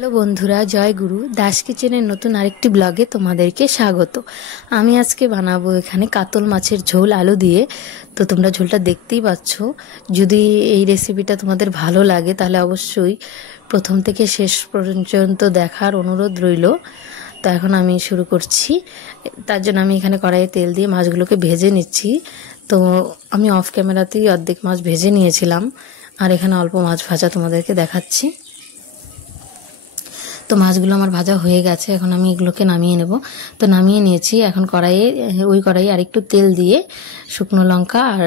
Hello বন্ধুরা, জয় গুরু। দাস কিচেনের নতুন আরেকটি ব্লগে তোমাদেরকে স্বাগত। আমি আজকে বানাবো এখানে কাতল মাছের ঝোল আলু দিয়ে। তো তোমরা ঝোলটা দেখতেই পাচ্ছ। যদি এই রেসিপিটা তোমাদের ভালো লাগে তাহলে অবশ্যই প্রথম থেকে শেষ পর্যন্ত দেখার অনুরোধ রইল। তো এখন আমি শুরু করছি। তার জন্য আমি এখানে কড়াইয়ে তেল দিয়ে মাছগুলোকে ভেজে নিচ্ছি। তো আমি অফ ক্যামেরাতেই অর্ধেক মাছ ভেজে নিয়েছিলাম, আর এখানে অল্প মাছ ভাজা তোমাদেরকে দেখাচ্ছি। তো মাছগুলো আমার ভাজা হয়ে গেছে, এখন আমি এগুলোকে নামিয়ে নেব। তো নামিয়ে নিয়েছি। এখন ওই কড়াইয়ে আরেকটু তেল দিয়ে শুকনো লঙ্কা আর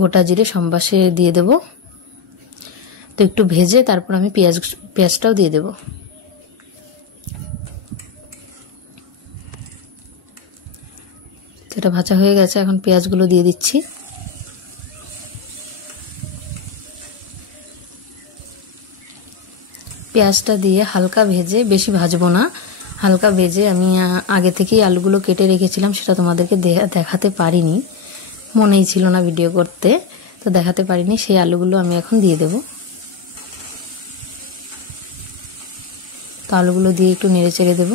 গোটা জিরে সম্বাসে দিয়ে দেব। তো একটু ভেজে তারপর আমি পেঁয়াজটাও দিয়ে দেব। তো এটা ভাজা হয়ে গেছে, এখন পেঁয়াজগুলো দিয়ে দিচ্ছি। পেঁয়াজটা দিয়ে হালকা ভেজে, বেশি ভাজবো না, হালকা ভেজে আমি আগে থেকেই আলুগুলো কেটে রেখেছিলাম, সেটা তোমাদেরকে দেখাতে পারিনি, মনেই ছিল না ভিডিও করতে, তো দেখাতে পারিনি। সেই আলুগুলো আমি এখন দিয়ে দেব। তো আলুগুলো দিয়ে একটু নেড়ে চেড়ে দেবো।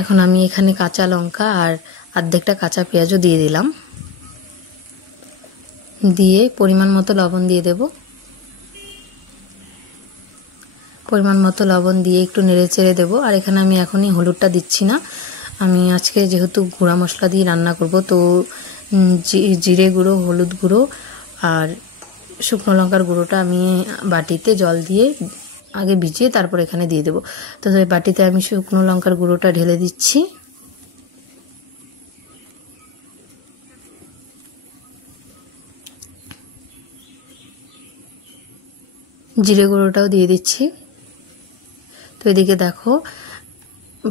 এখন আমি এখানে কাঁচা লঙ্কা আর অর্ধেকটা কাঁচা পেঁয়াজও দিয়ে দিলাম। দিয়ে পরিমাণ মতো লবণ দিয়ে দেব। পরিমাণ মতো লবণ দিয়ে একটু নেড়ে চেড়ে দেবো। আর এখানে আমি এখনই হলুদটা দিচ্ছি না, আমি আজকে যেহেতু গুঁড়া মশলা দিয়ে রান্না করব, তো জিরে গুঁড়ো, হলুদ গুঁড়ো আর শুকনো লঙ্কার গুঁড়োটা আমি বাটিতে জল দিয়ে আগে ভিজিয়ে তারপর এখানে দিয়ে দেবো। তো বাটিতে আমি শুকনো লঙ্কার গুঁড়োটা ঢেলে দিচ্ছি। জিরে গুঁড়োটাও দিয়ে দিচ্ছি। তো এদিকে দেখো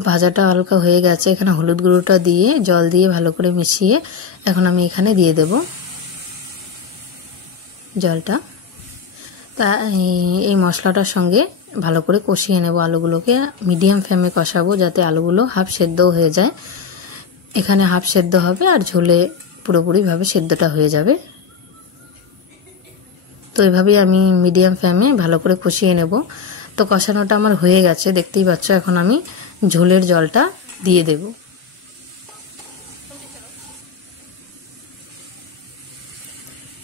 ভাজাটা হালকা হয়ে গেছে। এখানে হলুদ গুঁড়োটা দিয়ে জল দিয়ে ভালো করে মিশিয়ে এখন আমি এখানে দিয়ে দেব জলটা। তা এই মশলাটার সঙ্গে ভালো করে কষিয়ে নেব। আলুগুলোকে মিডিয়াম ফ্লেমে কষাবো যাতে আলুগুলো হাফ সেদ্ধও হয়ে যায়। এখানে হাফ সেদ্ধ হবে আর ঝোলে পুরোপুরিভাবে সেদ্ধটা হয়ে যাবে। তো এভাবেই আমি মিডিয়াম ফ্লেমে ভালো করে কষিয়ে নেব। তো কষানোটা আমার হয়ে গেছে, দেখতেই পাচ্ছ। এখন আমি ঝোলের জলটা দিয়ে দেব।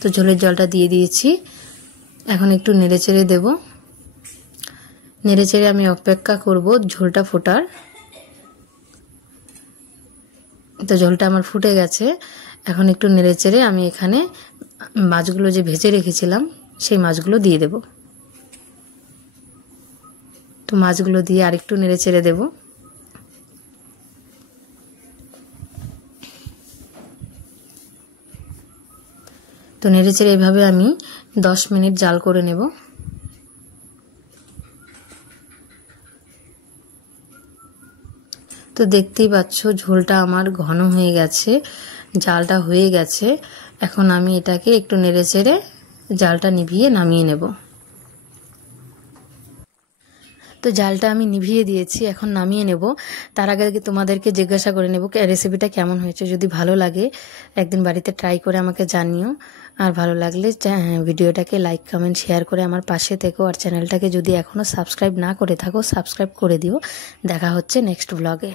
তো ঝোলের জলটা দিয়ে দিয়েছি। এখন একটু নেড়ে চেড়ে দেব। নেড়ে চেড়ে আমি অপেক্ষা করব ঝোলটা ফোটার। তো ঝোলটা আমার ফুটে গেছে। এখন একটু নেড়ে চেড়ে আমি এখানে মাছগুলো যে ভেজে রেখেছিলাম সেই মাছগুলো দিয়ে দেব। তো মাছগুলো দিয়ে আরেকটু নেড়ে চেড়ে দেব। তো নেড়ে চেড়ে এভাবে আমি 10 মিনিট জাল করে নেব। তো দেখতেই পাচ্ছ ঝোলটা আমার ঘন হয়ে গেছে, জালটা হয়ে গেছে। এখন আমি এটাকে একটু নেড়ে চেড়ে জালটা নিভিয়ে নামিয়ে নেব। তো জালটা আমি নিভিয়ে দিয়েছি, এখন নামিয়ে নেব। তার আগে তোমাদেরকে জিজ্ঞাসা করে নেব রেসিপিটা কেমন হয়েছে। যদি ভালো লাগে একদিন বাড়িতে ট্রাই করে আমাকে জানিও। আর ভালো লাগলে ভিডিওটাকে লাইক, কমেন্ট, শেয়ার করে আমার পাশে থেকো। আর চ্যানেলটাকে যদি এখনও সাবস্ক্রাইব না করে থাকো সাবস্ক্রাইব করে দিও। দেখা হচ্ছে নেক্সট ব্লগে।